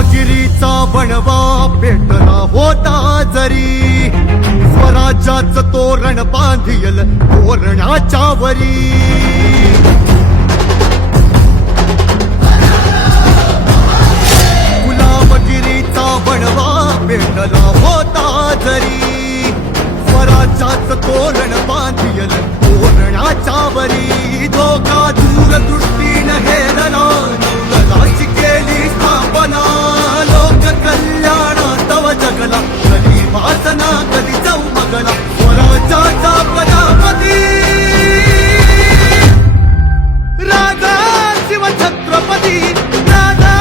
गुलामगिरीचा बनवा पेटला होता जरी, स्वराज्याच तोरण बांधियल तोरणाच्या वरी. गुलामगिरीचा बनवा पेटला होता जरी, स्वराज्याच तोरण बांधियल तोरणाच्या वरी. धोका दूरदृष्टीनं हेरला, नवलाची केली स्थापना, लोक कल्याणा तव जगला, कधी वासना कधी चौमगला, स्वराज्याचा प्रजापती राजा शिव छत्रपती, राजा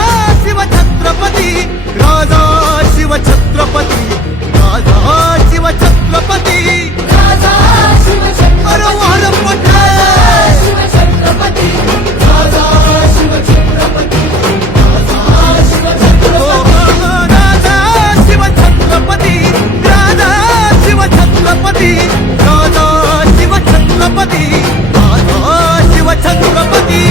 शिव छत्रपती, राजा शिव छत्रपती, राजा शिव छत्रपती, राजा शिव छत्रपती, अरे वार शिव छत्रपती, राजा शिव छत्रपती, राजा शिव छत्रपती, राजा शिव छत्रपती, राजा शिव छत्रपती, राजा शिव छत्रपती, राजा शिव छत्रपती.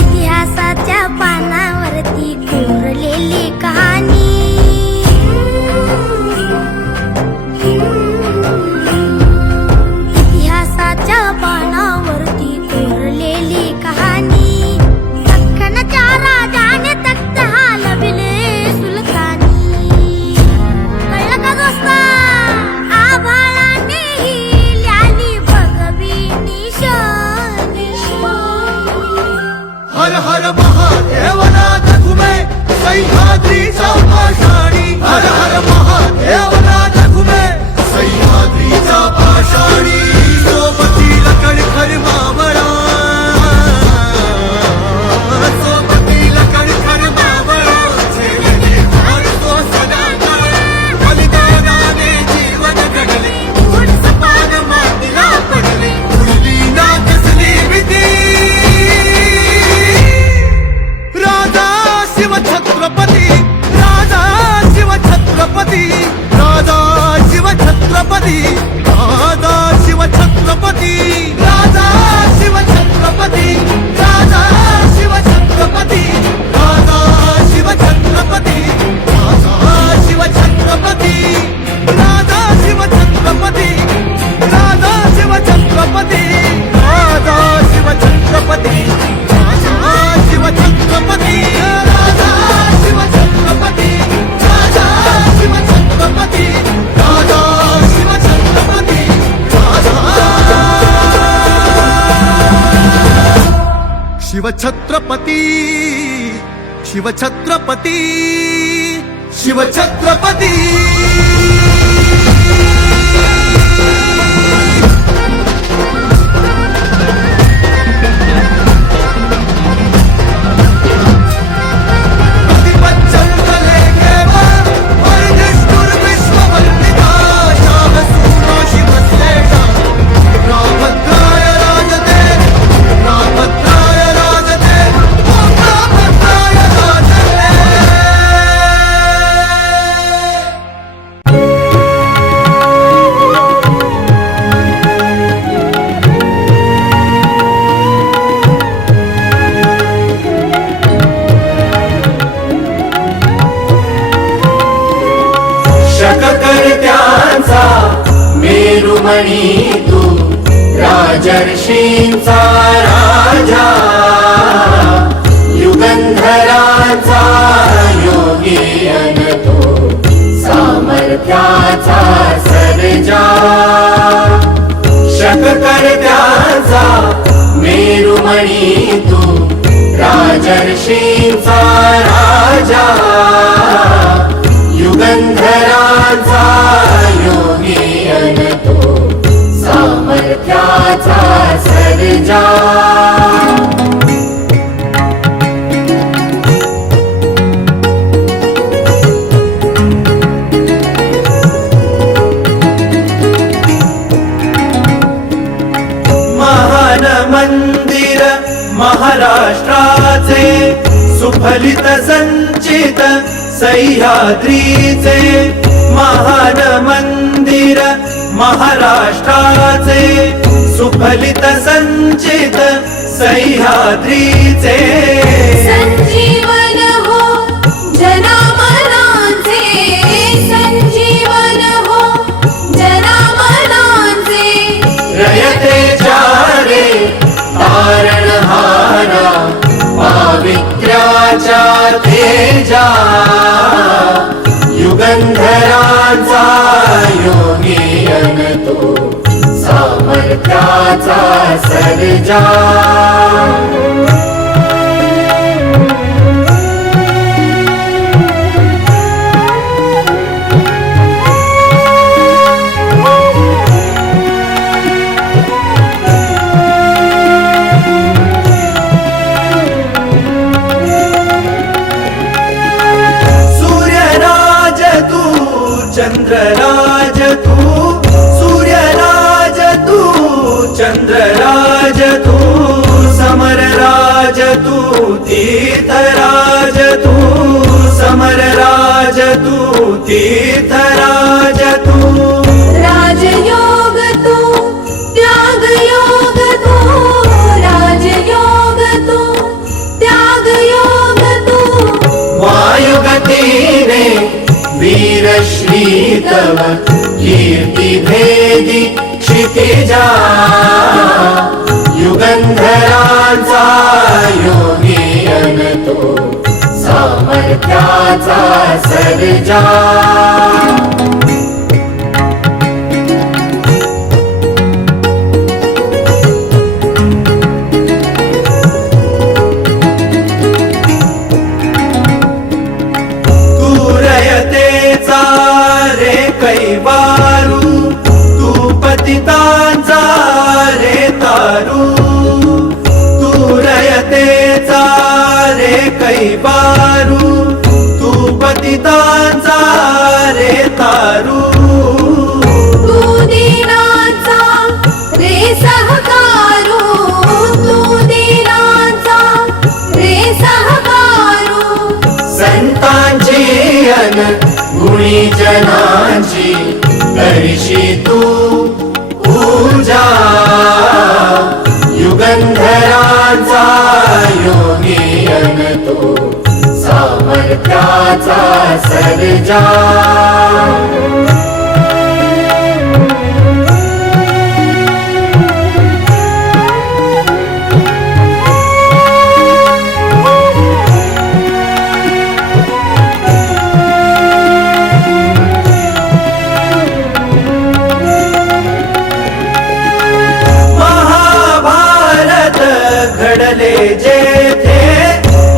इतिहासाच्या पानावरती कोरलेली कहाणी, इतिहासाच्या पानावरती कोरलेली कहाणी, दख्खनच्या राजाने तख्त हालविले सुलतानी. कळलं का दोस्ता? आभाळाने ही ल्याली भगवी निशाणी. हर हर महादेव नाथ घुमे सह्याद्रीचा पाषाणी, हर हर महादेव नाथ घुमे सह्याद्रीचा पाषाणी. सोबतीला कणखर मावळा, सोबतीला कणखर मावळा, झेलले मारतो सदाकाळ, बलिदानाने जीवन घडले, उघड सपान मातीला पडले, उरली ना कसली भीती. राजा शिव छत्रपती, राजा शिव छत्रपती, राजा शिव छत्रपती, राजा शिव छत्रपती, राजा शिव छत्रपती, राजा शिव छत्रपती, राजा शिव छत्रपती, राजा शिव छत्रपती, राजा शिव छत्रपती, राजा शिव छत्रपती, राजा शिव छत्रपती, राजा शिव छत्रपती, राजा शिव छत्रपती, राजा शिव छत्रपती, राजा शिव छत्रपती, राजा शिव छत्रपती, शिव छत्रपती, शिव छत्रपती. शककर्त्यांचा मेरुमणी तू, राजर्षींचा राजा, युगंधराचा योगी अन तो, सामर्थ्याचा सर्जा. शककर्त्यांचा मेरुमणी तू, राजर्षींचा राजा, युगंधराचा योगी अन तो, सामर्थ्याचा सर्जा. सुफलित संचित सह्याद्रीचे महान मंदिर महाराष्ट्राचे सुफलित संचित सह्याद्रीचे संजीवन हो जनामनांचे संजीवन हो जनामनांचे रयतेच्या रे तारणहारा पावित्र्याच्या तेजा युगंधरांचा योगी अन तो सामर्थ्याचा सर्जा सूर्यराज तू चंद्रराज तू सूर्यराज तू चंद्रराज तू समरराज तू तीर्थराज तू समरराज तू तीर्थराज तू राजयोग तू त्यागयोग तू राजयोग तू त्यागयोग तू वायुगतीने वीरश्री तव कीर्ती भेदी क्षितिजा युगंधरांचा योगी अन तो सामर्थ्याचा सर्जा रयतेचा रे कैवारू तू पतितांचा रे तारू तू रयतेचा रे कैवारू तू पतितांचा रे तारू तू दीनांचा रे सहकारू तू दीनांचा रे सहकारू संतांची अन गुणी जनांची करशी तू पूजा युगंधरांचा योगी अन तो सामर्थ्याचा सर्जा महाभारत घडले जेथे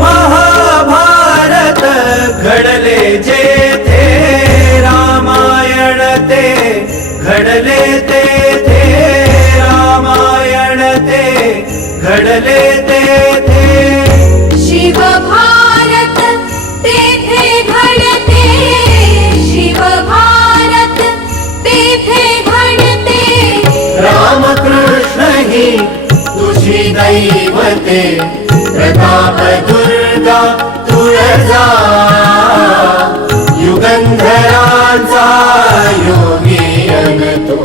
महाभारत घडले जेथे रामायण ते घडले तेथे रामायण ते घडले तेथे शिव भारत तेथे घडते शिव भारत तेथे घडते रामकृष्ण ही तुझी दैवते प्रताप दुर्गा तुळजा युगंधरांचा योगी अन तो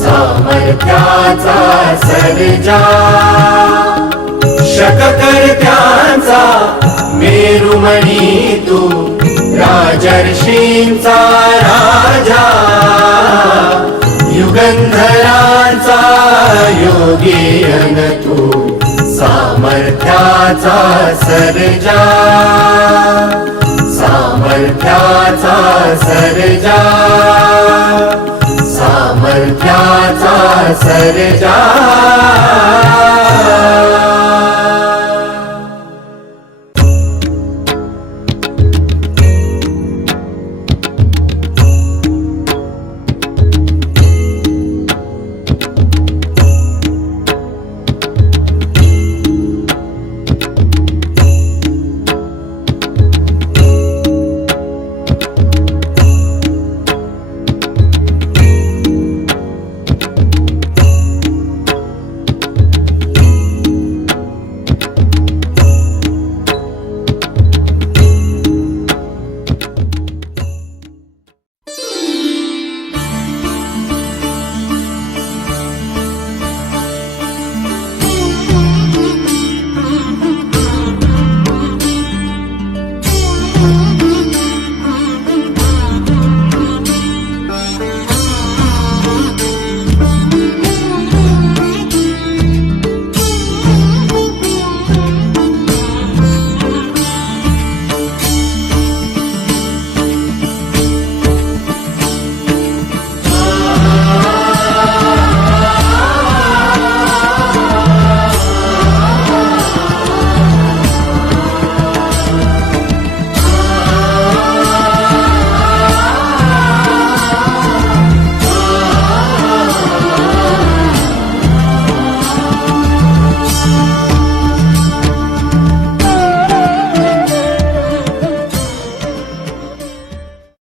सामर्थ्याचा सर्जा शककर्त्यांचा मेरुमणी तू राजर्षींचा राजा युगंधरांचा योगी अन तू सामर्थ्याचा सर्जा सामर्थ्याचा सर्जा सामर्थ्याचा सर्जा